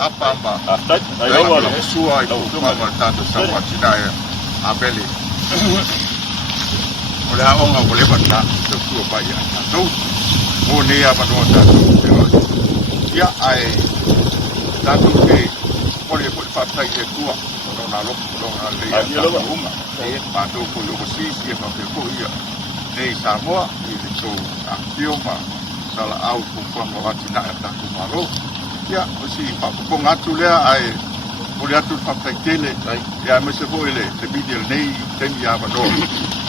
apa ma Aftai, ai au ala. sua itu ma tanto sama tinai abeli oleh orang boleh baca sua bayi tu oh ni apa tu ya ai tanto ke boleh pakai tua kalau nak kalau nak rumah padu puluh bersih siapa pergi ni Samoa itu Akioma salah au pun orang Cina tak malu ya mesti pak pun atu le ai boleh atu pakai tele ya mesti boleh lebih dia ni tem ya bado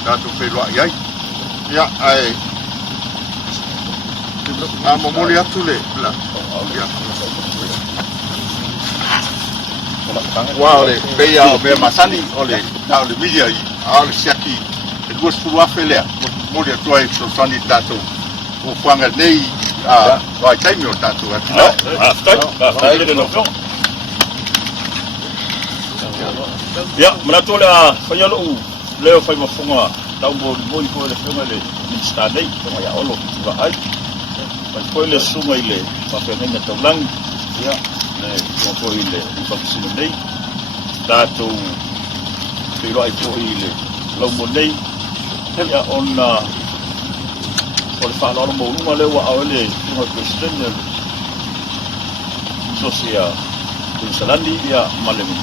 datu pelua ya ai boleh atu le lah ya wow le beya be masani oleh dah le media al siaki dua sepuluh afele boleh tu ai sosani datu o fanga nei vai time o datu Aftai de novo. Ya, manato la fayalo leo fai mafunga tau mo ko le funga le stadei ko ya olo ba ai ko le sunga ile pa penenga taulang ya ko ile pa sino nei dato pero ai ko ile lo mo nei ya ona por falar mo uma le wa ole uma question social Salandi ya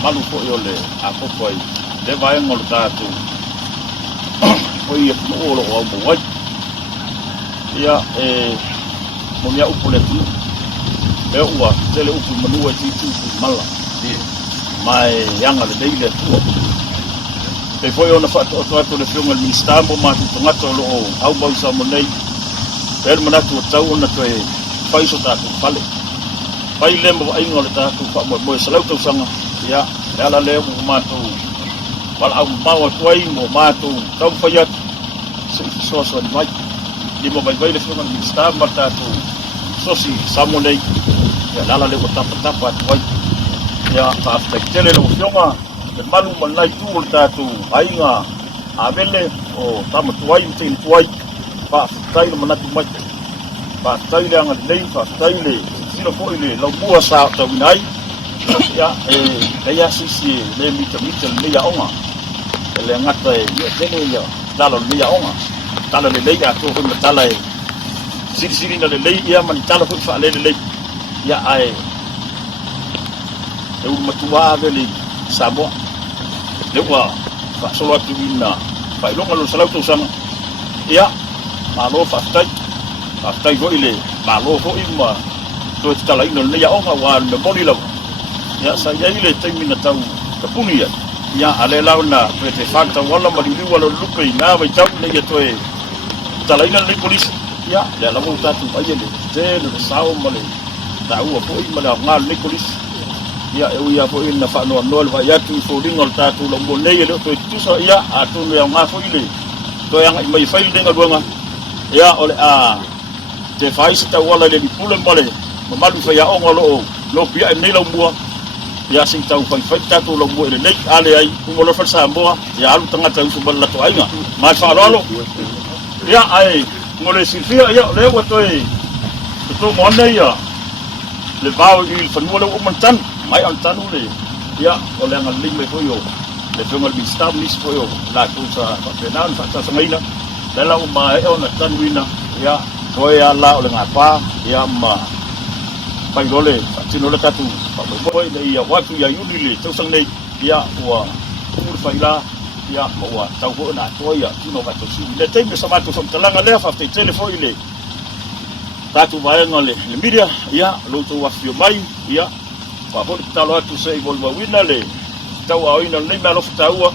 malu ko yole ako ko le vai ngol tatu ko ia no lo o mo ya mo ya upole tu e ua tele upu manua ti tu mala mai yanga le dei tu e foi ona fa to le fiunga il ministambo ma tu ngato lo au ba sa mo nei per manatu tau ona to e fai so tatu pale pai lembo ai ngol tatu fa mo salau tu sanga ya ala le mo matu wal au mau tuai mo matu tau fayat so mai di mo bai le fiunga il ministambo tatu sosi samonei ya lala le tapa tuai ya fa tele lo fiunga le malu malai tu tatu ainga abele o tama tuai tin tuai fa tai le manatu mai fa tai le anga nei fa tai le sino ko ile lo bua sa tau nai ya ya sisi le mita le ya onga le ngata ya tele ya dalo le ya onga tala le ya to ko tala siri na le ya man tala ko fa le ya ai e un matua veli sabo le wa fa solo tu ina fa lo ngalo salau tu sang ya malo fa tai go ile malo ho ima to tala ina le ya onga wa le boli la ya sa ya ile temina tau kapuni ya ale launa prete fakta wala maliwi wala lupe na vai tau le ya to e tala ina le polisi ya le la volta tu aye le tele le sao male tau ko ima la ngal le polisi ya ya fo ina fa no va ya tu fo dingol tatu lo bonei le to tu so ya atu le nga fo ile to yang mai fai de ngadonga ya ole te fai sta wala le pule mole malu fa ya ongolo lo pia me lo mua ya sing tau fai tatu lo mua le ale ai mo lo fa sa mboa ya alu tanga tau so balla to ainga ma fa lo ya ai mo le sifia ya le wa to mo ne ya le vau il fa mo lo mantan mai ang tanu le ya ole ang ling me foyo le fungal bi establish foyo la tu sa penan fa sa ngaina dala uma e ona tanwina ya ko ya la ole ngapa ya ma pai dole tino le tatu pa boy le ya watu ya yudile tu sang nei ya wa umur faila ya wa tau ko na to ya tino ka to si le te me sama tu som talanga le fa te telefon ile tatu vai ngole le media ya lo tu wa fio mai ya pa ho talo atu sei volva wina le tau au ina nei malo tau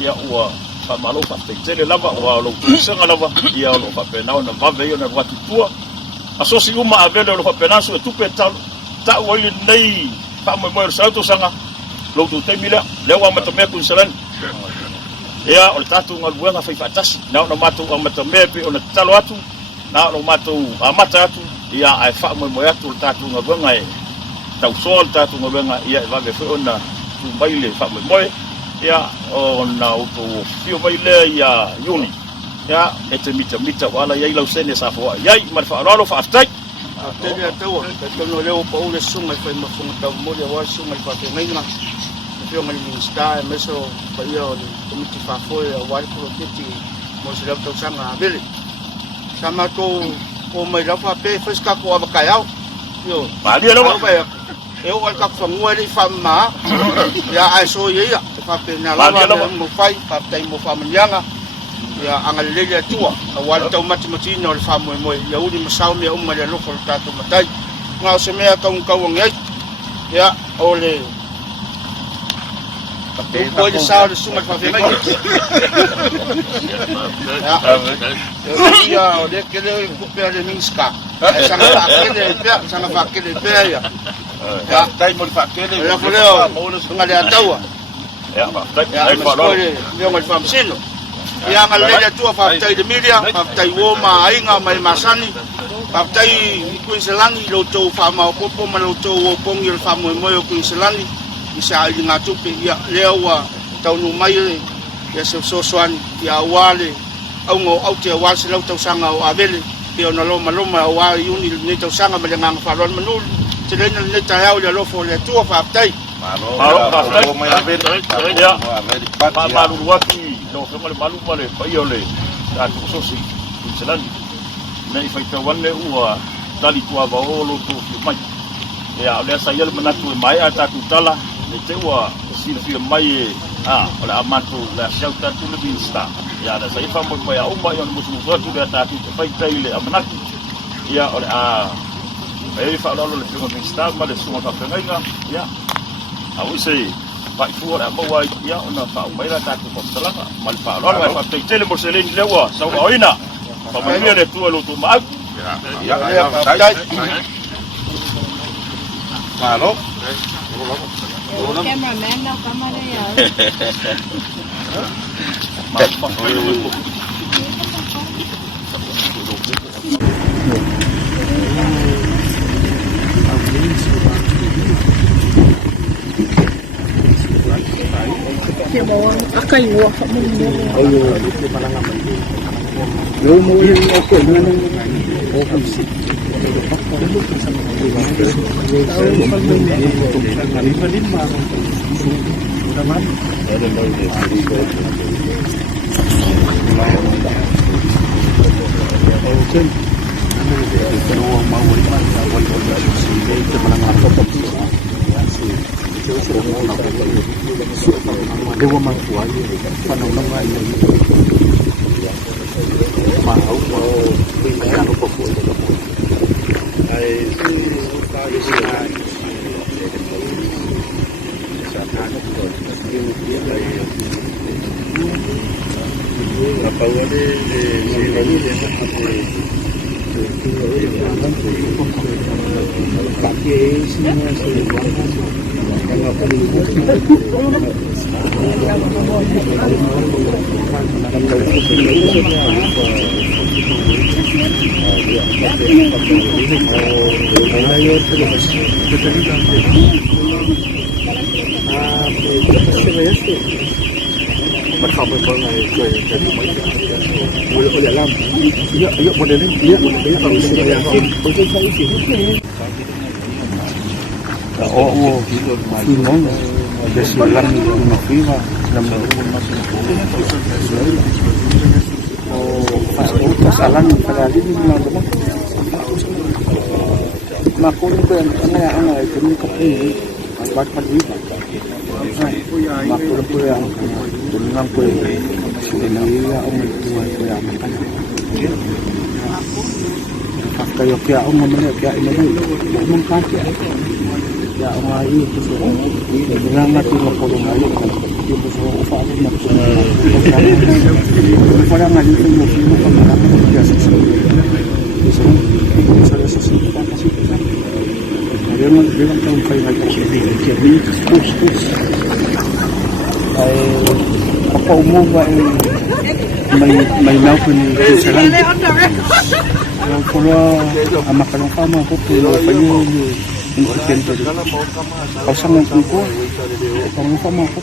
ya wa pa malo pa tele lava wa lo sanga lava ya lo pa penao na va veio na watu tua asosi uma avele lo pa penaso e tupe tau tau ile nei pa mo mo sa tu sanga lo tu temila le wa matome kun salan ya o tatu ngal buanga fa fatasi na matu o matome pe o talo atu na lo matu amata atu ya ai fa mo mo atu tatu ngal buanga e tau sol tatu ngobenga ia va ve ona tu baile fa mo ya ona auto fio baile ya yuni ya ete mita wala ya ilo sene sa fo ya mar fa lo fa aftai Tele tau ka no leo pa ule sunga fa ma funga tau mo le wa sunga fa te ngai na fio ngai minsta e meso pa ia o komiti fa fo e wa ko kiti mo se tau sanga bele sama ko o mai la fa pe fresca ko ava kaiao yo ma dia lo e o ka fa ngua le fa ma ya ai so ia fa pe na la mo fai fa tai mo fa manyanga ya angalele tua awal tau mati no le fa mo ya uli masau me umma le loko tatu matai nga se mea kau ngai ya ole ko le sa le suma fa fe ngai ya ole ke le ko pe le minska sana fa ke le pe ya ya dai mo fa ke le ya foleo ngale ataua ya dai fa lo le mo fa msino ia ngalele tua faafetai le milia faafetai ua maiga mai masani faafetai i kuinselani i loutou faamaopopo ma loutou opogi o le faamoemoe o kuinselani i se aʻiliga tupe ia lea ua taunu mai ia se soasoani ia auā le auga o au te auā se lau tausaga o avele pe ona lomaloma auā i uni lenei tausaga ma le agaga faaloani manulu te leina lenei taeao le alofo o le atua faafetai malu watu no fema le malu pale pai ole ta sosi inselani nei fai tawane ua tali tua va olo to mai ya ole sa yel manatu mai ata tutala le te ua silfi mai ole amato la shauta tu le binsta ya la sai fa mo mai au mai on musu tu le ata tu fai tai le amanatu ya ole ei fa lo le fema binsta ma le suma fa fenga ya au sei Pak Fuad apa wai ya ona fa mai la ta tu pala mal fa lo fa te tele mo se le lewa sa oina fa mai le tu lo tu ma ya malo cameraman đâu camera ya Dia bawa akai wah kamu oh iya itu malah nggak yo mau yang oke mana oh sih dewa mangkuai panau nama ini mau pindah ke Papua apa wale pakai semua berkabut bangai cuy jadi macam boleh lam ya model ni dia kalau saya betul saya sih oh ngomong ada silang mafia dalam pasalan kali ini memang makun itu yang anak itu ni buat pagi makun itu yang dengan kue ini ya itu yang makan pakai ya mana ya ini mungkin ya orang itu semua dengan mati ngepotong air itu semua upah itu orang lagi itu mungkin pengalaman biasa saya sesuatu kasih dia tahu kayak jadi terus apa umum may naupun selang kalau makan kamu aku punya intento pasang ng ko kung sama ko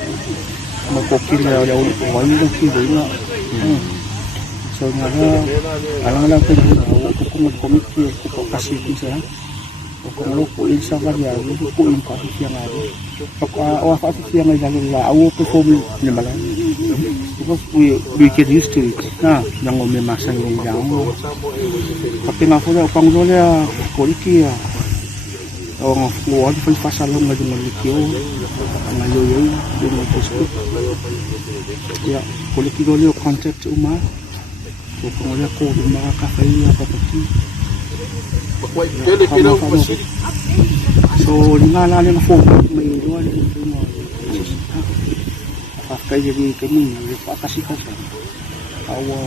magkokil na yaw wala ng kibo na So nga alang ko kung komite ko kasi sa kung ko isa ka ya ko in pa siya nga pag fa siya nga la awo perform ni malang because we get used to it nang may masang yung yang pati nga ko na pang dola ko iki ang kuwan pa pasalong nga yung likyo ang ayoyo yung Facebook ya ko iki dola contact uma so kung wala ko mga cafe apa pati so ningala na phone may doon kaya jadi kami lupa kasih kau sa awal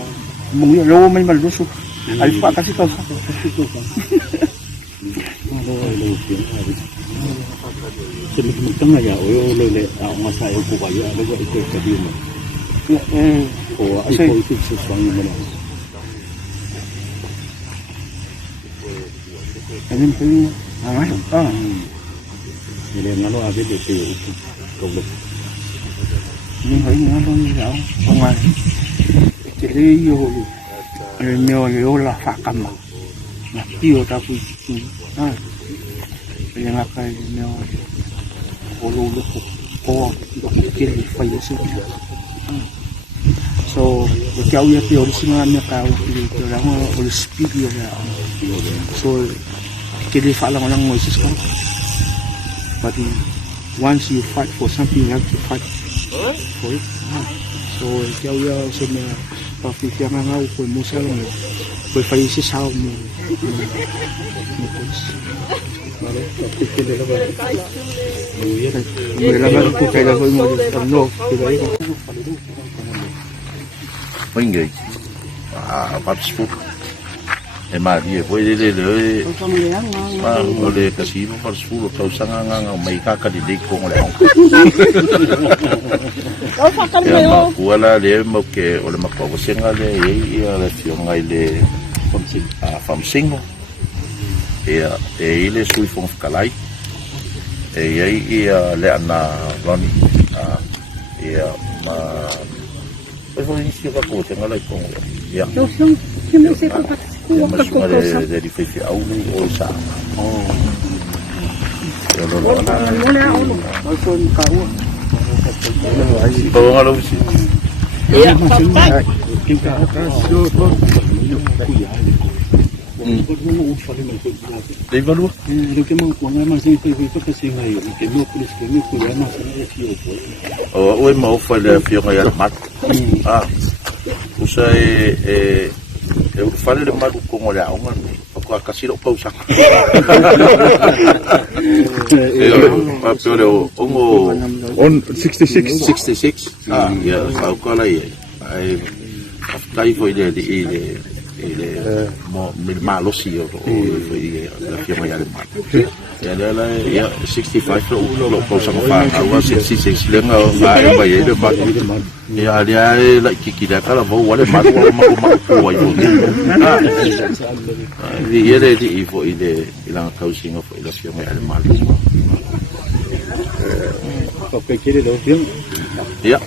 mungkin lo may malusok ay lupa kasih kau sa Semikang ya, lo le masa aku bayar, lo ikut kadir. Aku ikut sesuatu mana. Ini pun Jadi ngalo ada DP itu goblok. Ini hari ngalo ni tau, pengai. Jadi yo mio lah fakam. Nah, iyo tapi yang akan mio ulu ko kiri faya sih. So, jauh ya teori singa kau itu orang oleh speed ya. So, kiri falang orang Moses kan. But once you fight for something, you have to fight for it. So, jauh ya semua tapi yang ngau ko Musa lang. Ko faya sih sao mo. Vale, tapi kiri apa? Mereka ko kaya ko mo no, kira ito. Wingi participo e Maria poi le ma le casino participo tau sanga nga mai kaka di ko ngole ya wala le mo ke ole ma ko senga le ia le fionga ile famsingo ile sui fon kalai ia le ana roni ia ma Eso inicio va como tenga la con ya. Yo me sé que va de difícil aún o sa. Yo lo Alfon kau. Bawa ngalo si. Iya, Kita Dei valor. Lo que me ponga más en Facebook que se vaya, que no plus que no cuida más en el fijo. O mo fa le fionga ya mat. Usa eu fale le mat ko ngole aunga. Ko akasiro pausa. Pero On 66. 66. Ya, ko la ai dai foi de mo malo si o la firma ya de mal ya ya 65 lo pausa ko fa agora 66 lenga vai de mal ya la kikida kala vo wale mal ko wa yo ya de ifo ile ila kausingo fo ila firma ya de mal Porque quiere lo bien. ya